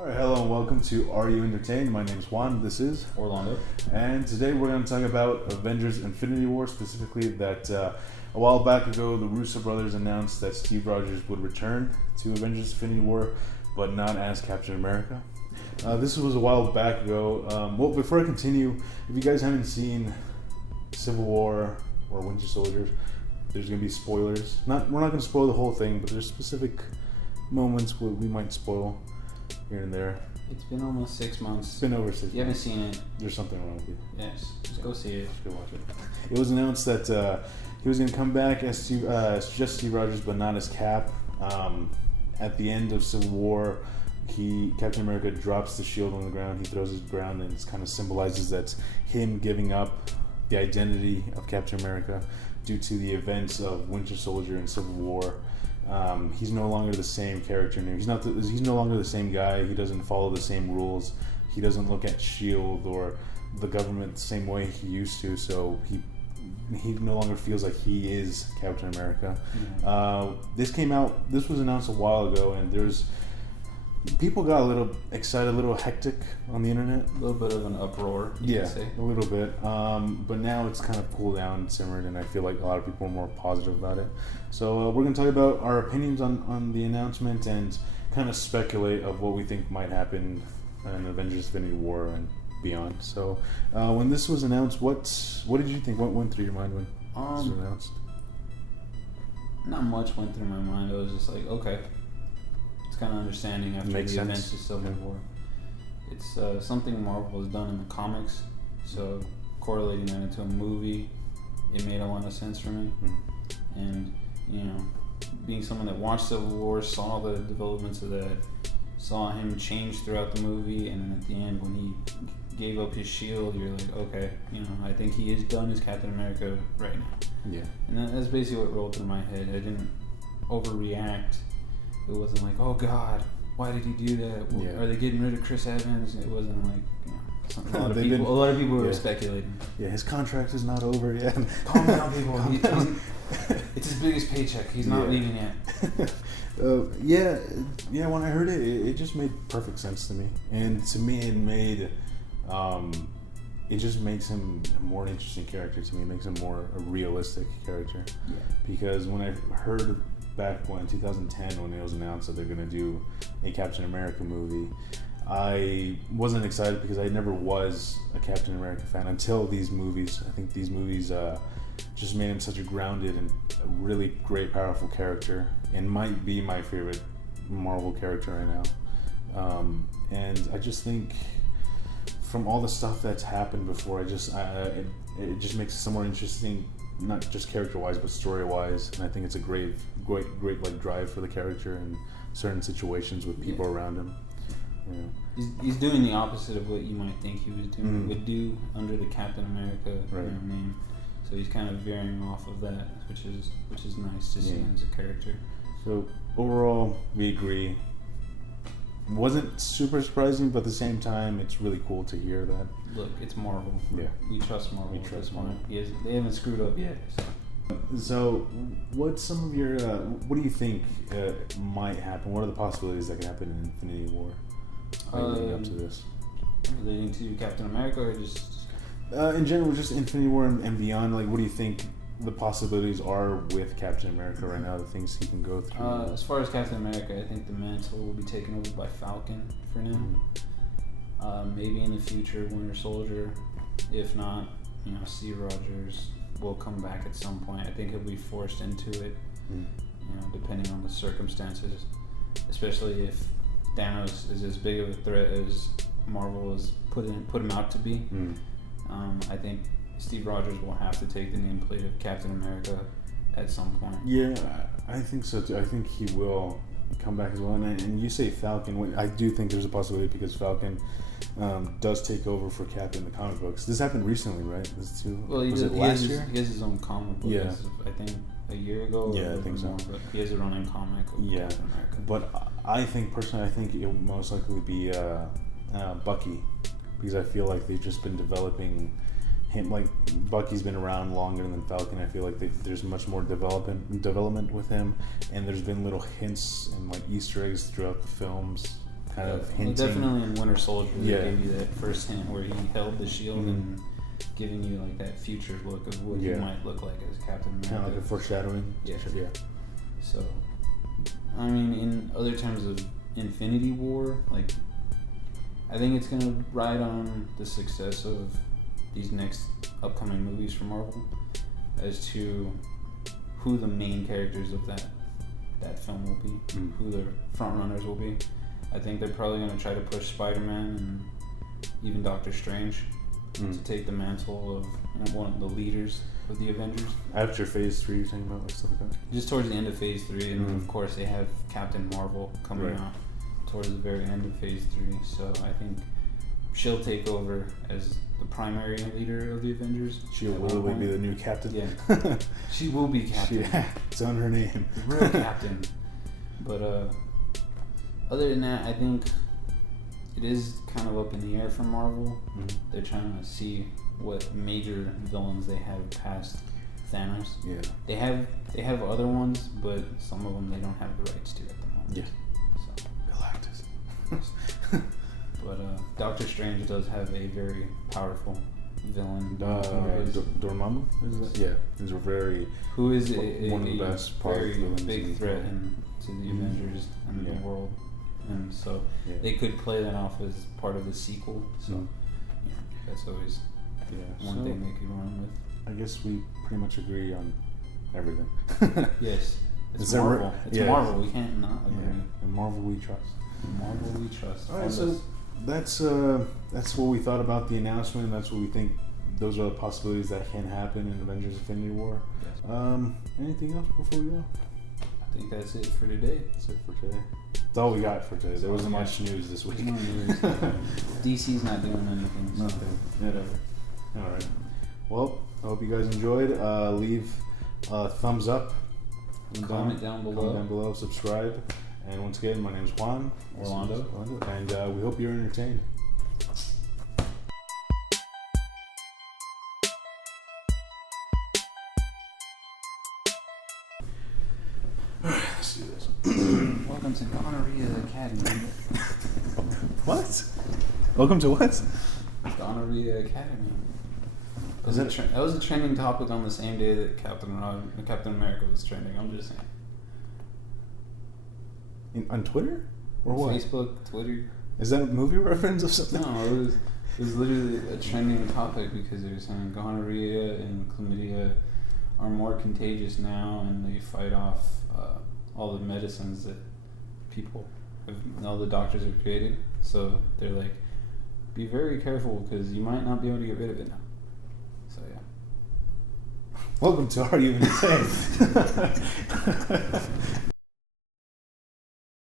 Alright, hello and welcome to Are You Entertained? My name is Juan, this is Orlando. And today we're going to talk about Avengers Infinity War, specifically that a while back ago the Russo brothers announced that Steve Rogers would return to Avengers Infinity War, but not as Captain America. This was a while back ago. Well, before I continue, if you guys haven't seen Civil War or Winter Soldier, there's going to be spoilers. We're not going to spoil the whole thing, but there's specific moments where we might spoil here and there. It's been almost 6 months. It's been over 6 months. You haven't seen it. There's something wrong with you. Yes, just go see it. Just go watch it. It was announced that he was going to come back as just Steve Rogers, but not as Cap. At the end of Civil War, Captain America drops the shield on the ground. He throws it down, and it kind of symbolizes that him giving up the identity of Captain America due to the events of Winter Soldier and Civil War. He's no longer the same character now. He's no longer the same guy. He doesn't follow the same rules. He doesn't look at S.H.I.E.L.D. or the government the same way he used to. So he no longer feels like he is Captain America. Mm-hmm. This was announced a while ago, and people got a little excited, a little hectic on the internet. A little bit of an uproar, you could say. A little bit. But now it's kind of cooled down and simmered, and I feel like a lot of people are more positive about it. So we're going to talk about our opinions on the announcement and kind of speculate of what we think might happen in Avengers Infinity War and beyond. So when this was announced, what did you think? What went through your mind when this was announced? Not much went through my mind. I was just like, okay. It's kind of understanding after the events of Civil War. It's something Marvel has done in the comics, so correlating that into a movie, it made a lot of sense for me. And being someone that watched Civil War, saw the developments of that, saw him change throughout the movie, and then at the end when he gave up his shield, you're like, okay, I think he is done as Captain America right now. Yeah. And that's basically what rolled through my head. I didn't overreact. It wasn't like, oh God, why did he do that? Yeah. Are they getting rid of Chris Evans? It wasn't like, a lot of people were speculating. Yeah, his contract is not over yet. Calm down, people. It's his biggest paycheck. He's not leaving yet. When I heard it, it just made perfect sense to me. And to me, it just makes him a more interesting character to me. It makes him more a realistic character. Yeah. Because when I heard back in 2010 when it was announced that they're going to do a Captain America movie, I wasn't excited because I never was a Captain America fan until these movies. I think these movies just made him such a grounded and a really great, powerful character, and might be my favorite Marvel character right now. And I just think from all the stuff that's happened before, it just makes it somewhat interesting. Not just character-wise, but story-wise, and I think it's a great like drive for the character in certain situations with people around him. He's doing the opposite of what you might think he would do under the Captain America name. So he's kind of veering off of that, which is nice to see him as a character. So overall, we agree. Wasn't super surprising, but at the same time, it's really cool to hear that. Look, it's Marvel. Yeah, we trust Marvel. They haven't screwed up yet. So what's some of your? What do you think might happen? What are the possibilities that could happen in Infinity War? Leading up to this, leading to Captain America, or just in general, just Infinity War and beyond. Like, what do you think the possibilities are with Captain America right now? The things he can go through. As far as Captain America, I think the mantle will be taken over by Falcon for now. Maybe in the future, Winter Soldier. If not, Steve Rogers will come back at some point. I think he'll be forced into it, depending on the circumstances. Especially if Thanos is as big of a threat as Marvel has put him out to be. I think Steve Rogers will have to take the nameplate of Captain America at some point. Yeah, I think so too. I think he will come back as well. And you say Falcon. I do think there's a possibility because Falcon does take over for Cap in the comic books. This happened recently, right? Was it last year? He has his own comic book. Yeah. I think a year ago. Yeah, I think so. But he has a running comic of Captain America. But I think it will most likely be Bucky, because I feel like they've just been developing him. Like, Bucky's been around longer than Falcon. I feel like there's much more development with him, and there's been little hints and like Easter eggs throughout the films kind of hinting. Well, definitely in Winter Soldier, they gave you that first hint where he held the shield and giving you like that future look of what he might look like as Captain America. Kind of like a foreshadowing. Yeah. So, I mean, in other terms of Infinity War, like, I think it's gonna ride on the success of these next upcoming movies from Marvel as to who the main characters of that film will be, who the front runners will be. I think they're probably going to try to push Spider-Man and even Doctor Strange to take the mantle of one of the leaders of the Avengers. After Phase 3, you're talking about like stuff like that? Just towards the end of Phase 3, and of course they have Captain Marvel coming out towards the very end of Phase 3, so I think she'll take over as the primary leader of the Avengers. She'll literally be the new captain. Yeah. She will be captain. It's on her name. The real captain. But other than that, I think it is kind of up in the air for Marvel. They're trying to see what major villains they have past Thanos. Yeah. They have other ones, but some of them they don't have the rights to at the moment. Yeah. So Galactus. But Doctor Strange does have a very powerful villain. Dormammu? He's a very... Who is one of the best very big threat to the Avengers and the world. And so they could play that off as part of the sequel. So that's always one thing they could run with. I guess we pretty much agree on everything. Yes. It's Marvel. It's Marvel. We can't not agree. And Marvel we trust. Marvel we trust. All right, so that's what we thought about the announcement. That's what we think. Those are the possibilities that can happen in Avengers Infinity War. Yes. Anything else before we go? I think that's it for today. That's it for today. That's all we got for today. There wasn't much news this week. No news. DC's not doing anything. So nothing. Whatever. All right. Well, I hope you guys enjoyed. Leave a thumbs up. Comment down below. Subscribe. And once again, my name is Juan. Orlando. And we hope you're entertained. Alright, let's do this. Welcome to Gonorrhea Academy. What? Welcome to what? Gonorrhea Academy. That was a trending topic on the same day that Captain America was trending. I'm just saying. On Twitter? Or what? Facebook, Twitter. Is that a movie reference of something? No, it was literally a trending topic because they were saying gonorrhea and chlamydia are more contagious now, and they fight off all the medicines that all the doctors have created. So they're like, be very careful because you might not be able to get rid of it now. So yeah. Welcome to Are You Insane?